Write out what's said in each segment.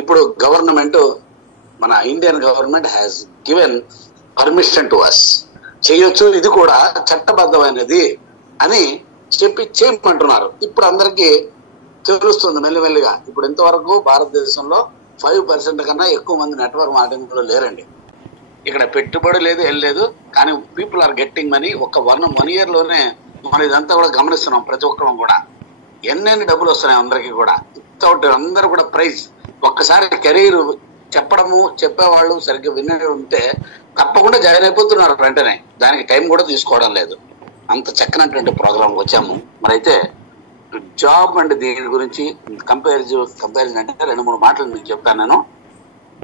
ఇప్పుడు గవర్నమెంట్, మన Indian government has given permission to us, చేయొచ్చు, ఇది కూడా చట్టబద్ధమైనది అని చెప్పి చేయమంటున్నారు. ఇప్పుడు అందరికీ తెలుస్తుంది మెల్లిమెల్లిగా. ఇప్పుడు ఇంతవరకు భారతదేశంలో 5% కన్నా ఎక్కువ మంది నెట్వర్క్ మార్కెటింగ్ లో లేరండి. ఇక్కడ పెట్టుబడి లేదు, ఏం లేదు, కానీ పీపుల్ ఆర్ గెట్టింగ్ మనీ. ఒక 1 year లోనే మనం ఇదంతా కూడా గమనిస్తున్నాం. ప్రతి ఒక్కరం కూడా ఎన్నెన్ని డబ్బులు వస్తున్నాయి అందరికీ కూడా. వితౌట్ అందరూ కూడా ప్రైజ్. ఒక్కసారి కెరీర్ చెప్పడము, చెప్పేవాళ్ళు సరిగ్గా వినే ఉంటే తప్పకుండా జాయిన్ అయిపోతున్నారు వెంటనే. దానికి టైం కూడా తీసుకోవడం లేదు. అంత చక్కనటువంటి ప్రోగ్రాంకి వచ్చాము. మరి అయితే జాబ్ అండ్ దీని గురించి కంపారిజన్ అంటే 2-3 మాటలు మీకు చెప్తాను నేను.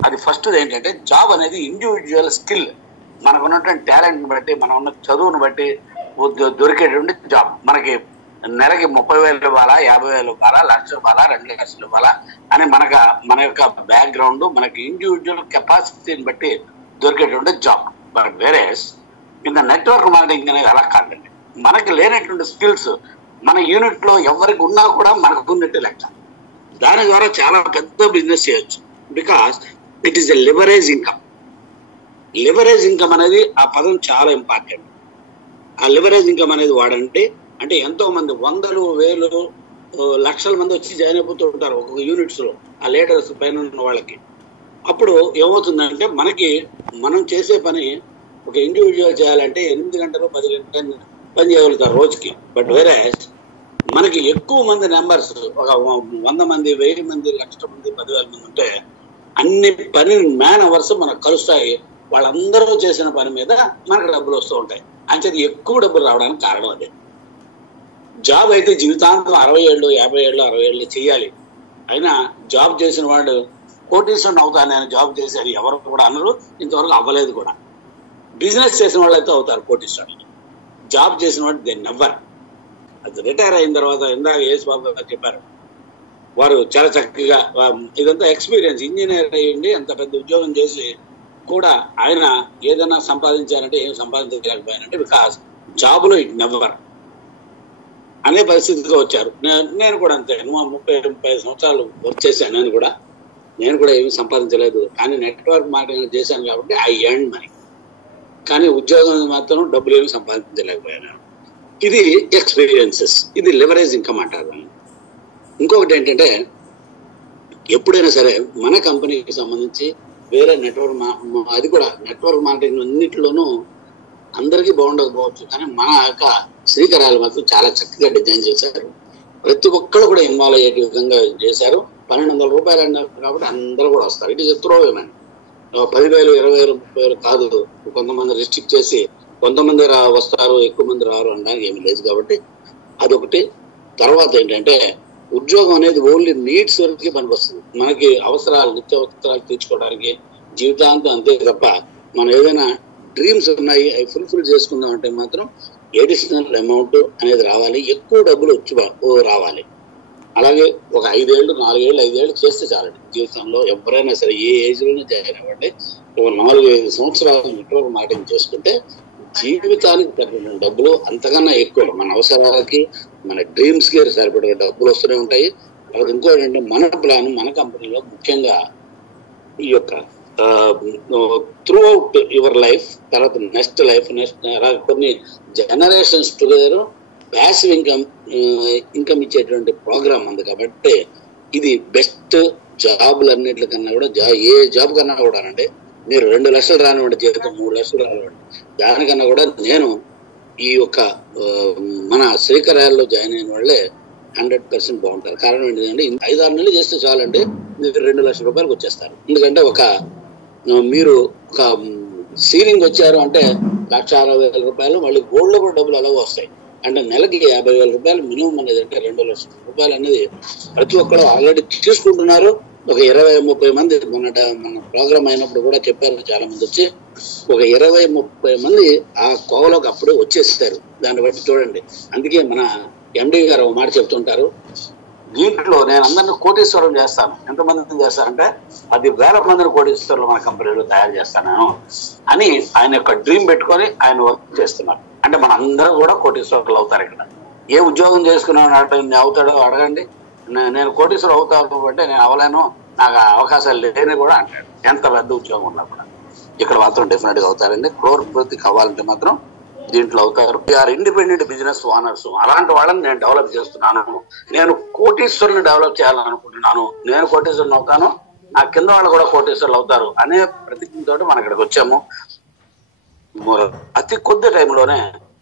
అది ఫస్ట్ ఏంటంటే, జాబ్ అనేది ఇండివిజువల్ స్కిల్. మనకు ఉన్నటువంటి టాలెంట్ బట్టి, మనం ఉన్న చదువును బట్టి దొరికేటువంటి జాబ్. మనకి నెలకి 30,000 ఇవ్వాలా, 50,000 ఇవ్వాలా, 1,00,000 ఇవ్వాలా, 2 లక్షలు ఇవ్వాలా అని మన యొక్క బ్యాక్గ్రౌండ్, మనకి ఇండివిజువల్ కెపాసిటీని బట్టి దొరికేటువంటి job. But whereas in the network marketing అనేది అలా కాదండి. మనకి లేనటువంటి స్కిల్స్ మన యూనిట్ లో ఎవరికి ఉన్నా కూడా మనకు ఉన్నట్టు లెక్క. దాని ద్వారా చాలా పెద్ద బిజినెస్ చేయొచ్చు. Because it is a leverage income. Leverage income అనేది ఆ పదం చాలా ఇంపార్టెంట్. ఆ లివరేజ్ ఇన్కమ్ అనేది వాడంటే, అంటే ఎంతో మంది 100,000, 1,000, లక్షల మంది వచ్చి జాయిన్ అయిపోతూ ఉంటారు ఒక్కొక్క యూనిట్స్ లో, ఆ లీడర్స్ పైన ఉన్న వాళ్ళకి. అప్పుడు ఏమవుతుందంటే, మనం చేసే పని ఒక ఇండివిజువల్ చేయాలంటే 8 గంటలు 10 గంటలు పని చేయగలుగుతారు రోజుకి. బట్ వేరే మనకి ఎక్కువ మంది నెంబర్స్, ఒక 100 మంది, 1000 మంది, 1,00,000 మంది, 10,000 మంది ఉంటే అన్ని పని మ్యాన్ అవర్స్ మనకు కలుస్తాయి. వాళ్ళందరూ చేసిన పని మీద మనకు డబ్బులు వస్తూ ఉంటాయి. అంచేది ఎక్కువ డబ్బులు రావడానికి కారణం అదే. జాబ్ అయితే జీవితాంతం 60 ఏళ్ళు, 50 ఏళ్ళు, 60 ఏళ్ళు చేయాలి. అయినా జాబ్ చేసిన వాడు కోటీశ్వరుని అవుతాను నేను జాబ్ చేసేది ఎవరు కూడా అనరు, ఇంతవరకు అవ్వలేదు కూడా. బిజినెస్ చేసిన వాళ్ళు అయితే అవుతారు కోటీశ్వరులు. జాబ్ చేసిన వాడు దే నెవర్. అది రిటైర్ అయిన తర్వాత, ఇందాక యేసు బాబు గారు చెప్పారు, వారు చాలా చక్కగా ఇదంతా ఎక్స్పీరియన్స్. ఇంజనీర్ అయ్యండి, అంత పెద్ద ఉద్యోగం చేసి కూడా ఆయన ఏదైనా సంపాదించారంటే ఏం సంపాదించలేకపోయానంటే బికాస్ జాబ్లో ఇట్ నెవర్ అనే పరిస్థితిగా వచ్చారు. నేను కూడా అంతే. 30-35 సంవత్సరాలు వర్క్ చేశాను. నేను కూడా ఏమి సంపాదించలేదు, కానీ నెట్వర్క్ మార్కెటింగ్ చేశాను కాబట్టి ఐ ఎర్న్ మనీ. కానీ ఉద్యోగం మాత్రం డబ్బులు ఏమి సంపాదించలేకపోయాను. ఇది ఎక్స్పీరియన్సెస్. ఇది లివరేజ్ ఇన్కమ్ అంటారు. ఇంకొకటి ఏంటంటే, ఎప్పుడైనా సరే మన కంపెనీకి సంబంధించి వేరే నెట్వర్క్, అది కూడా నెట్వర్క్ మార్కెటింగ్ అన్నింటిలోనూ అందరికీ బాగుండకపోవచ్చు, కానీ మన యొక్క శ్రీకరాలు మాత్రం చాలా చక్కగా డిజైన్ చేశారు. ప్రతి ఒక్కరు కూడా ఇన్వాల్వ్ అయ్యే విధంగా చేశారు. 1,200 రూపాయలు అన్నారు కాబట్టి అందరూ కూడా వస్తారు. It is a త్రోవేమని. 10,000, 20,000, 30,000 కాదు. కొంతమంది రిస్ట్రిక్ట్ చేసి కొంతమంది వస్తారు, ఎక్కువ మంది రారు అనడానికి ఏమి లేదు. కాబట్టి అదొకటి. తర్వాత ఏంటంటే, ఉద్యోగం అనేది ఓన్లీ నీడ్స్ వరకు పనికొస్తుంది. మనకి అవసరాలు, నిత్య అవసరాలు తీర్చుకోవడానికి జీవితాంతం అంతే తప్ప, మనం ఏదైనా డ్రీమ్స్ ఉన్నాయి అవి ఫుల్ఫిల్ చేసుకుందాం అంటే మాత్రం ఎడిషనల్ అమౌంట్ అనేది రావాలి, ఎక్కువ డబ్బులు వచ్చి రావాలి. అలాగే ఒక 5 ఏళ్ళు, 4 ఏళ్ళు, 5 ఏళ్ళు చేస్తే చాలండి జీవితంలో. ఎవరైనా సరే ఏ ఏజ్ లోనే జాయిన్ అవ్వండి, ఒక 4-5 సంవత్సరాలు నెట్వర్క్ మార్కెటింగ్ చేసుకుంటే జీవితానికి తగ్గిన డబ్బులు అంతకన్నా ఎక్కువ మన అవసరాలకి, మన డ్రీమ్స్ కి సరిపడే డబ్బులు వస్తూనే ఉంటాయి. తర్వాత ఇంకోటి అంటే, మన ప్లాన్ మన కంపెనీలో ముఖ్యంగా ఈ యొక్క త్రూ అవుట్ యువర్ లైఫ్, తర్వాత నెక్స్ట్ అలాగే కొన్ని జనరేషన్స్ టుగెదర్ ప్యాసివ్ ఇన్కమ్ ఇచ్చేటువంటి ప్రోగ్రామ్ ఉంది. కాబట్టి ఇది బెస్ట్ జాబులన్నింటికన్నా కూడా, ఏ జాబ్ కన్నా కూడా అండి, మీరు 2 లక్షలు రానివ్వండి జీవితం, 3 లక్షలు రానివ్వండి, దానికన్నా కూడా నేను ఈ యొక్క మన శ్రీకరాల్లో జాయిన్ అయిన వాళ్ళే 100% బాగుంటారు. కారణం ఏంటంటే, 5-6 నెలలు చేస్తే చాలంటే మీరు 2 లక్షల రూపాయలకు వచ్చేస్తారు. ఎందుకంటే మీరు ఒక సీలింగ్ వచ్చారు అంటే 1,60,000 రూపాయలు, మళ్ళీ గోల్డ్ లో కూడా డబ్బులు అలాగే వస్తాయి. అంటే నెలకి 50,000 రూపాయలు మినిమం అనేది, అంటే 2 లక్షల రూపాయలు అనేది ప్రతి ఒక్కరు ఆల్రెడీ తీసుకుంటున్నారు. ఒక 20-30 మంది మన ప్రోగ్రామ్ అయినప్పుడు కూడా చెప్పారు, చాలా మంది వచ్చి ఒక 20-30 మంది ఆ కోవలోకి అప్పుడే వచ్చేస్తారు. దాన్ని బట్టి చూడండి. అందుకే మన ఎండి గారు ఒక మాట చెప్తుంటారు, దీంట్లో నేను అందరినీ కోటీశ్వరం చేస్తాను. ఎంతమందిని చేస్తానంటే 10,000 మందిని కోటీశ్వరులు మన కంపెనీలో తయారు చేస్తాను అని ఆయన యొక్క డ్రీమ్ పెట్టుకొని ఆయన వర్క్ చేస్తున్నారు. అంటే మన అందరూ కూడా కోటీశ్వరులు అవుతారు. ఇక్కడ ఏ ఉద్యోగం చేసుకున్నాడు అవుతాడో అడగండి. నేను కోటీశ్వరం అవుతాను అంటే నేను అవలేను, నాకు అవకాశాలు లేని కూడా అంటాడు, ఎంత పెద్ద ఉద్యోగం ఉన్నా కూడా. ఇక్కడ మాత్రం డెఫినెట్ గా అవుతారండి. క్రోర్పతి కావాలంటే మాత్రం దీంట్లో అవుతారు. ఆర్ ఇండిపెండెంట్ బిజినెస్ ఓనర్స్, అలాంటి వాళ్ళని నేను డెవలప్ చేస్తున్నాను. నేను కోటీశ్వరుని డెవలప్ చేయాలనుకుంటున్నాను. నేను కోటీశ్వరుని అవుతాను, నా కింద వాళ్ళు కూడా కోటీశ్వరులు అవుతారు అనే ప్రతిజ్ఞతో మనం ఇక్కడికి వచ్చాము. అతి కొద్ది టైంలోనే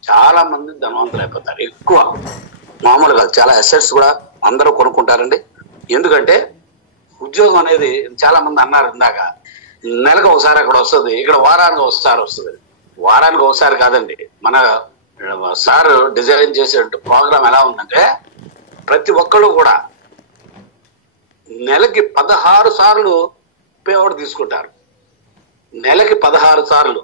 చాలా మంది ధనవంతులు అయిపోతారు. ఎక్కువ మామూలుగా చాలా అసెట్స్ కూడా అందరూ కొనుక్కుంటారండి. ఎందుకంటే ఉద్యోగం అనేది చాలా మంది అన్నారు ఇందాక, నెలకు ఒకసారి అక్కడ వస్తుంది, ఇక్కడ వారానికి ఒకసారి వస్తుంది. వారానికి ఒకసారి కాదండి, మన సార్ డిజైన్ చేసే ప్రోగ్రామ్ ఎలా ఉందంటే ప్రతి ఒక్కళ్ళు కూడా నెలకి 16 సార్లు పేఅవుట్ తీసుకుంటారు. నెలకి 16 సార్లు,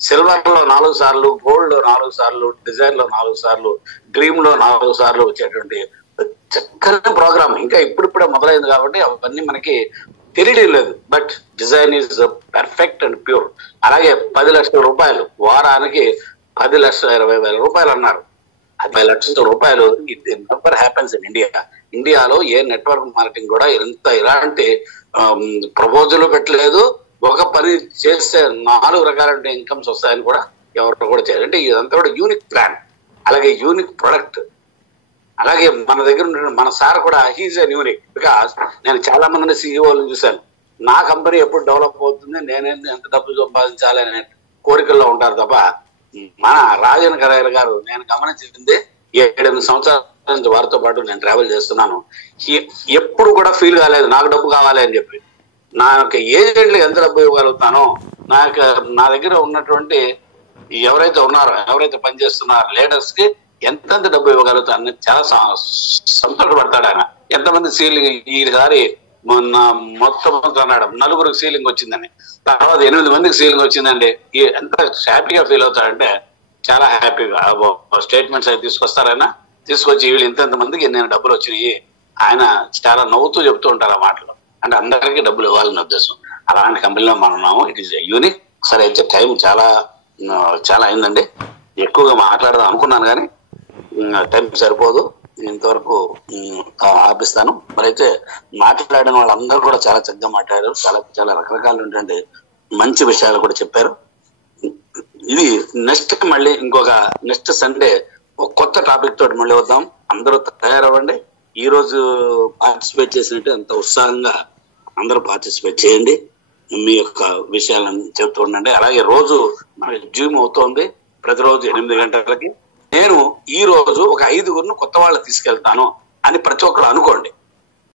సిల్వర్ లో 4 సార్లు, గోల్డ్ లో 4 సార్లు, డిజైన్ లో 4 సార్లు, డ్రీమ్ లో 4 సార్లు వచ్చేటువంటి చక్కని ప్రోగ్రామ్. ఇంకా ఇప్పుడిప్పుడే మొదలైంది కాబట్టి అవన్నీ మనకి తెలియడం లేదు. But design is perfect and pure. అలాగే 10 లక్షల రూపాయలు వారానికి 10,20,000 రూపాయలు అన్నారు. 10 లక్షల రూపాయలు ఇది నెవర్ హ్యాపెన్స్ ఇన్ ఇండియా. ఇండియాలో ఏ నెట్వర్క్ మార్కెటింగ్ కూడా ఇలాంటి ప్రపోజల్ పెట్టలేదు. ఒక పని చేస్తే 4 రకాల ఇన్కమ్స్ వస్తాయని కూడా ఎవరు కూడా చేయరు. అంటే ఇదంతా కూడా యూనిక్ ప్లాన్, అలాగే యూనిక్ ప్రొడక్ట్. అలాగే మన దగ్గర ఉన్న మన సార్ కూడా హీజ్ ఎ యూనిక్. బికాస్ నేను చాలా మందిని సీఈఓలను చూశాను. నా కంపెనీ ఎప్పుడు డెవలప్ అవుతుంది, నేనేంటి ఎంత డబ్బు సంపాదించాలి అనే కోరికల్లో ఉంటారు తప్ప మన రాజన్ కరైర్ గారు నేను గమనించింది 7-8 సంవత్సరాల నుంచి వారితో పాటు నేను ట్రావెల్ చేస్తున్నాను. ఎప్పుడు కూడా ఫీల్ కాలేదు నాకు డబ్బు కావాలి అని చెప్పి. నాకు ఏజెంట్లు ఎంత డబ్బు ఇవ్వగలుగుతానో, నా దగ్గర ఉన్నటువంటి ఎవరైతే ఉన్నారో, ఎవరైతే పనిచేస్తున్నారో లీడర్స్ కి ఎంతెంత డబ్బు ఇవ్వగలుగుతాను చాలా సంతోషపడతాడు ఆయన. ఎంతమంది సీలింగ్ ఈసారి మొత్తం అన్నాడు 4 సీలింగ్ వచ్చిందని, తర్వాత 8 మందికి సీలింగ్ వచ్చిందండి. ఎంత హ్యాపీగా ఫీల్ అవుతాడంటే చాలా హ్యాపీగా స్టేట్మెంట్స్ అయితే తీసుకొస్తారైనా, తీసుకొచ్చి వీళ్ళు ఇంత మందికి నేను డబ్బులు వచ్చినాయి ఆయన చాలా నవ్వుతూ చెప్తూ ఉంటారు ఆ మాటలు. అంటే అందరికీ డబ్బులు ఇవ్వాలని ఉద్దేశం. అలాంటి కంపెనీలో మనం ఉన్నాము. It is unique. సరే అయితే టైం చాలా అయిందండి. ఎక్కువగా మాట్లాడదాం అనుకున్నాను కానీ టైం సరిపోదు. ఇంతవరకు ఆపిస్తాను. మరి అయితే మాట్లాడిన వాళ్ళందరూ కూడా చాలా చక్కగా మాట్లాడారు. చాలా రకరకాలు ఏంటంటే మంచి విషయాలు కూడా చెప్పారు. ఇది నెక్స్ట్ సండే ఒక కొత్త టాపిక్ తోటి మళ్ళీ వద్దాం. అందరూ తయారవ్వండి. ఈ రోజు పార్టిసిపేట్ చేసినట్టు అంత ఉత్సాహంగా అందరూ పార్టిసిపేట్ చేయండి. మీ యొక్క విషయాలను చెప్తూ ఉండండి. అలాగే రోజు మనకి జూమ్ అవుతోంది ప్రతిరోజు 8 గంటలకి. నేను ఈ రోజు ఒక 5గురిని కొత్త వాళ్ళు తీసుకెళ్తాను అని ప్రతి ఒక్కరు అనుకోండి.